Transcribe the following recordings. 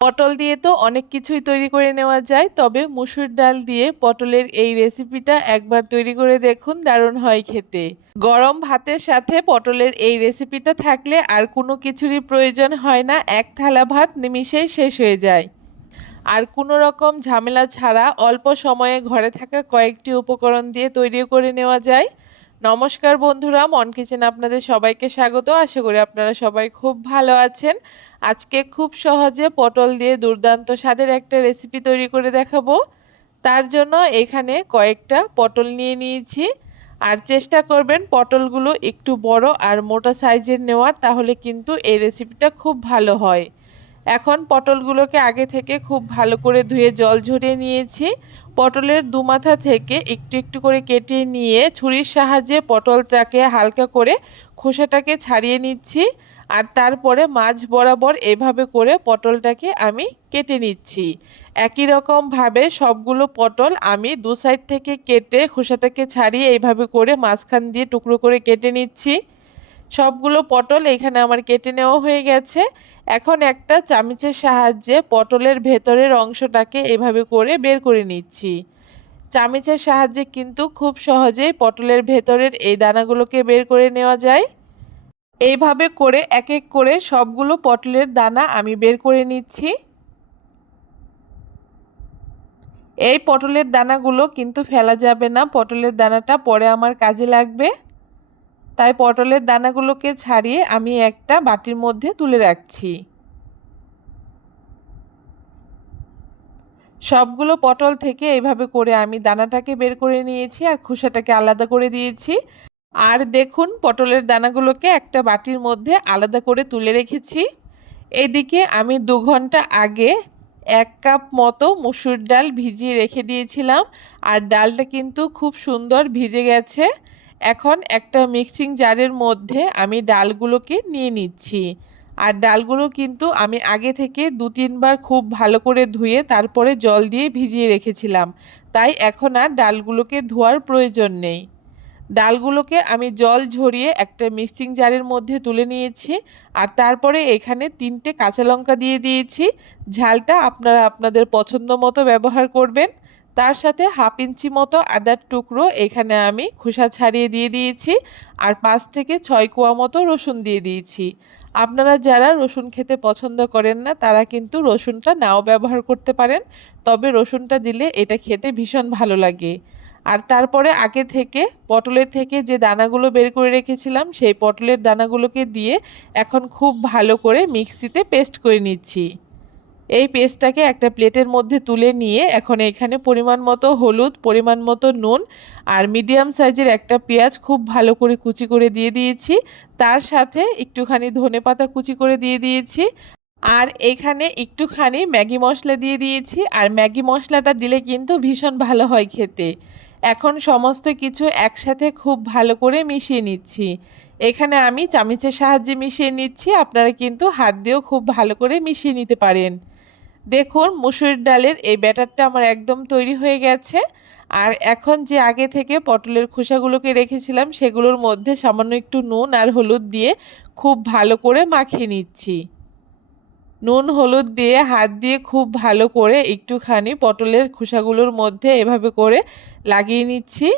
পটল দিয়ে তো অনেক কিছুই তৈরি করে নেওয়া যায়, তবে মসুর ডাল দিয়ে পটলের এই রেসিপিটা একবার তৈরি করে দেখুন, দারুণ হয় খেতে। গরম ভাতের সাথে পটলের এই রেসিপিটা থাকলে আর কোনো কিছুরই প্রয়োজন হয় না, এক থালা ভাত নিমিষেই শেষ হয়ে যায়। আর কোনো রকম ঝামেলা ছাড়া অল্প সময়ে ঘরে থাকা কয়েকটি উপকরণ দিয়ে তৈরি করে নেওয়া যায়। নমস্কার বন্ধুরা, মন কিচেন আপনাদের সবাইকে স্বাগত। আশা করি আপনারা সবাই খুব ভালো আছেন। আজকে খুব সহজে পটল দিয়ে দুর্দান্ত স্বাদের একটা রেসিপি তৈরি করে দেখাবো। তার জন্য এখানে কয়েকটা পটল নিয়ে নিয়েছি। আর চেষ্টা করবেন পটলগুলো একটু বড় আর মোটা সাইজের নেওয়ার, তাহলে কিন্তু এই রেসিপিটা খুব ভালো হয়। এখন পটলগুলোকে আগে থেকে খুব ভালো করে ধুয়ে জল ঝরিয়ে নিয়েছি। পটলের দুমাথা থেকে একটু একটু করে কেটে নিয়ে ছুরির সাহায্যে পটলটাকে হালকা করে খোসাটাকে ছাড়িয়ে নিচ্ছি। আর তারপরে মাঝ বরাবর এভাবে করে পটলটাকে আমি কেটে নিচ্ছি। একই রকমভাবে সবগুলো পটল আমি দু সাইড থেকে কেটে খোসাটাকে ছাড়িয়ে এইভাবে করে মাঝখান দিয়ে টুকরো করে কেটে নিচ্ছি। সবগুলো পটল এখানে আমার কেটে নেওয়া হয়ে গেছে। এখন একটা চামচের সাহায্যে পটলের ভেতরের অংশটাকে এভাবে করে বের করে নিচ্ছি। চামচের সাহায্যে কিন্তু খুব সহজেই পটলের ভেতরের এই দানাগুলোকে বের করে নেওয়া যায়। এইভাবে করে এক এক করে সবগুলো পটলের দানা আমি বের করে নিচ্ছি। এই পটলের দানাগুলো কিন্তু ফেলা যাবে না, পটলের দানাটা পরে আমার কাজে লাগবে। তাই পটলের দানাগুলোকে ছাড়িয়ে আমি একটা বাটির মধ্যে তুলে রাখছি। সবগুলো পটল থেকে এইভাবে করে আমি দানাটাকে বের করে নিয়েছি আর খোসাটাকে আলাদা করে দিয়েছি। আর দেখুন পটলের দানাগুলোকে একটা বাটির মধ্যে আলাদা করে তুলে রেখেছি। এদিকে আমি 2 ঘন্টা আগে 1 কাপ মতো মসুর ডাল ভিজিয়ে রেখে দিয়েছিলাম। আর ডালটা কিন্তু খুব সুন্দর ভিজে গেছে। এখন একটা মিক্সিং জারের মধ্যে আমি ডালগুলোকে নিয়ে নিচ্ছি। আর ডালগুলো কিন্তু আমি আগে থেকে 2-3 বার খুব ভালো করে ধুয়ে তারপরে জল দিয়ে ভিজিয়ে রেখেছিলাম, তাই এখন আর ডালগুলোকে ধোয়ার প্রয়োজন নেই। ডালগুলোকে আমি জল ঝরিয়ে একটা মিক্সিং জারের মধ্যে তুলে নিয়েছি। আর তারপরে এখানে 3টে কাঁচা লঙ্কা দিয়ে দিয়েছি। ঝালটা আপনারা আপনাদের পছন্দ মতো ব্যবহার করবেন। তার সাথে 1/2 ইঞ্চি মতো আদার টুকরো এখানে আমি খোসা ছাড়িয়ে দিয়ে দিয়েছি। আর 5 থেকে 6 কোয়া মতো রসুন দিয়ে দিয়েছি। আপনারা যারা রসুন খেতে পছন্দ করেন না তারা কিন্তু রসুনটা নাও ব্যবহার করতে পারেন, তবে রসুনটা দিলে এটা খেতে ভীষণ ভালো লাগে। আর তারপরে আগে থেকে পটলের থেকে যে দানাগুলো বের করে রেখেছিলাম সেই পটলের দানাগুলোকে দিয়ে এখন খুব ভালো করে মিক্সিতে পেস্ট করে নিচ্ছি। এই পেস্টটাকে একটা প্লেটের মধ্যে তুলে নিয়ে এখন এখানে পরিমাণ মতো হলুদ, পরিমাণ মতো নুন আর মিডিয়াম সাইজের একটা পেঁয়াজ খুব ভালো করে কুচি করে দিয়ে দিয়েছি। তার সাথে একটুখানি ধনেপাতা কুচি করে দিয়ে দিয়েছি। আর এখানে একটুখানি ম্যাগি মশলা দিয়ে দিয়েছি। আর ম্যাগি মশলাটা দিলে কিন্তু ভীষণ ভালো হয় খেতে। এখন সমস্ত কিছু একসাথে খুব ভালো করে মিশিয়ে নিচ্ছি। এখানে আমি চামচের সাহায্যে মিশিয়ে নিচ্ছি, আপনারা কিন্তু হাত দিয়েও খুব ভালো করে মিশিয়ে নিতে পারেন। দেখুন মসুর ডালের এই ব্যাটারটা আমার একদম তৈরি হয়ে গেছে। আর এখন যে আগে থেকে পটলের খোসাগুলোকে রেখেছিলাম সেগুলোর মধ্যে সামান্য একটু নুন আর হলুদ দিয়ে খুব ভালো করে মাখিয়ে নিচ্ছি। নুন হলুদ দিয়ে হাত দিয়ে খুব ভালো করে একটুখানি পটলের খোসাগুলোর মধ্যে এভাবে করে লাগিয়ে নিচ্ছি।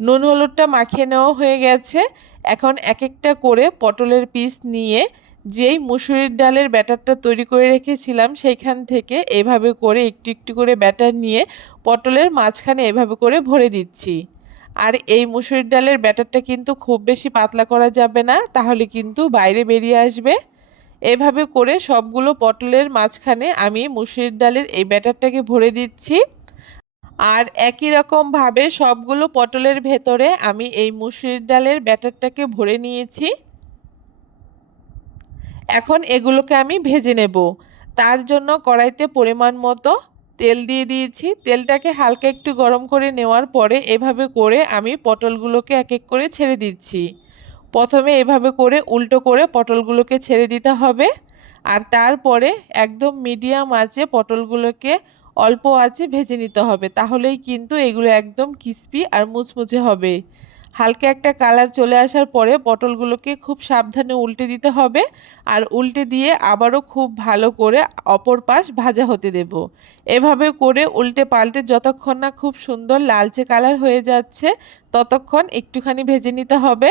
নুন হলুদটা মাখিয়ে নেওয়া হয়ে গেছে। এখন এক একটা করে পটলের পিস নিয়ে যেই মুসুরির ডালের ব্যাটারটা তৈরি করে রেখেছিলাম সেইখান থেকে এভাবে করে একটু একটু করে ব্যাটার নিয়ে পটলের মাঝখানে এভাবে করে ভরে দিচ্ছি। আর এই মুসুরির ডালের ব্যাটারটা কিন্তু খুব বেশি পাতলা করা যাবে না, তাহলে কিন্তু বাইরে বেরিয়ে আসবে। এভাবে করে সবগুলো পটলের মাঝখানে আমি মুসুরির ডালের এই ব্যাটারটাকে ভরে দিচ্ছি। আর একই রকমভাবে সবগুলো পটলের ভেতরে আমি এই মুসুরির ডালের ব্যাটারটাকে ভরে নিয়েছি। এখন এগুলোকে আমি ভেজে নেব। তার জন্য কড়াইতে পরিমাণ মতো তেল দিয়ে দিয়েছি। তেলটাকে হালকা একটু গরম করে নেওয়ার পরে এভাবে করে আমি পটলগুলোকে এক এক করে ছেড়ে দিচ্ছি। প্রথমে এভাবে করে উল্টো করে পটলগুলোকে ছেড়ে দিতে হবে। আর তারপরে একদম মিডিয়াম আঁচে পটলগুলোকে অল্প আঁচে ভেজে নিতে হবে, তাহলেই কিন্তু এগুলো একদম ক্রিস্পি আর মুচমুচে হবে। হালকা একটা কালার চলে আসার পরে পটলগুলোকে খুব সাবধানে উল্টে দিতে হবে আর উল্টে দিয়ে আবারও খুব ভালো করে অপর পাশ ভাজা হতে দেব। এভাবে করে উল্টে পাল্টে যতক্ষণ না খুব সুন্দর লালচে কালার হয়ে যাচ্ছে ততক্ষণ একটুখানি ভেজে নিতে হবে।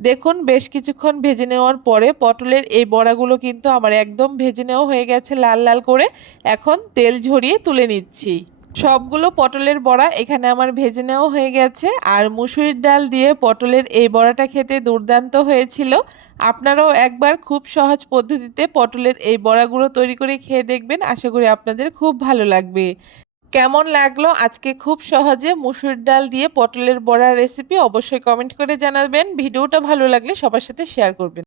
দেখুন বেশ কিছুক্ষণ ভেজে নেওয়ার পরে পটলের এই বড়াগুলো কিন্তু আমার একদম ভেজে নেওয়া হয়ে গেছে লাল লাল করে। এখন তেল ঝরিয়ে তুলে নিচ্ছি। সবগুলো পটলের বড়া এখানে আমার ভেজে নেওয়া হয়ে গেছে। আর মুসুরির ডাল দিয়ে পটলের এই বড়াটা খেতে দুর্দান্ত হয়েছিল। আপনারাও একবার খুব সহজ পদ্ধতিতে পটলের এই বড়াগুলো তৈরি করে খেয়ে দেখবেন, আশা করি আপনাদের খুব ভালো লাগবে। কেমন লাগলো আজকে খুব সহজে মুসুর ডাল দিয়ে পটলের বড়ার রেসিপি অবশ্যই কমেন্ট করে জানাবেন। ভিডিওটা ভালো লাগলে সবার সাথে শেয়ার করবেন।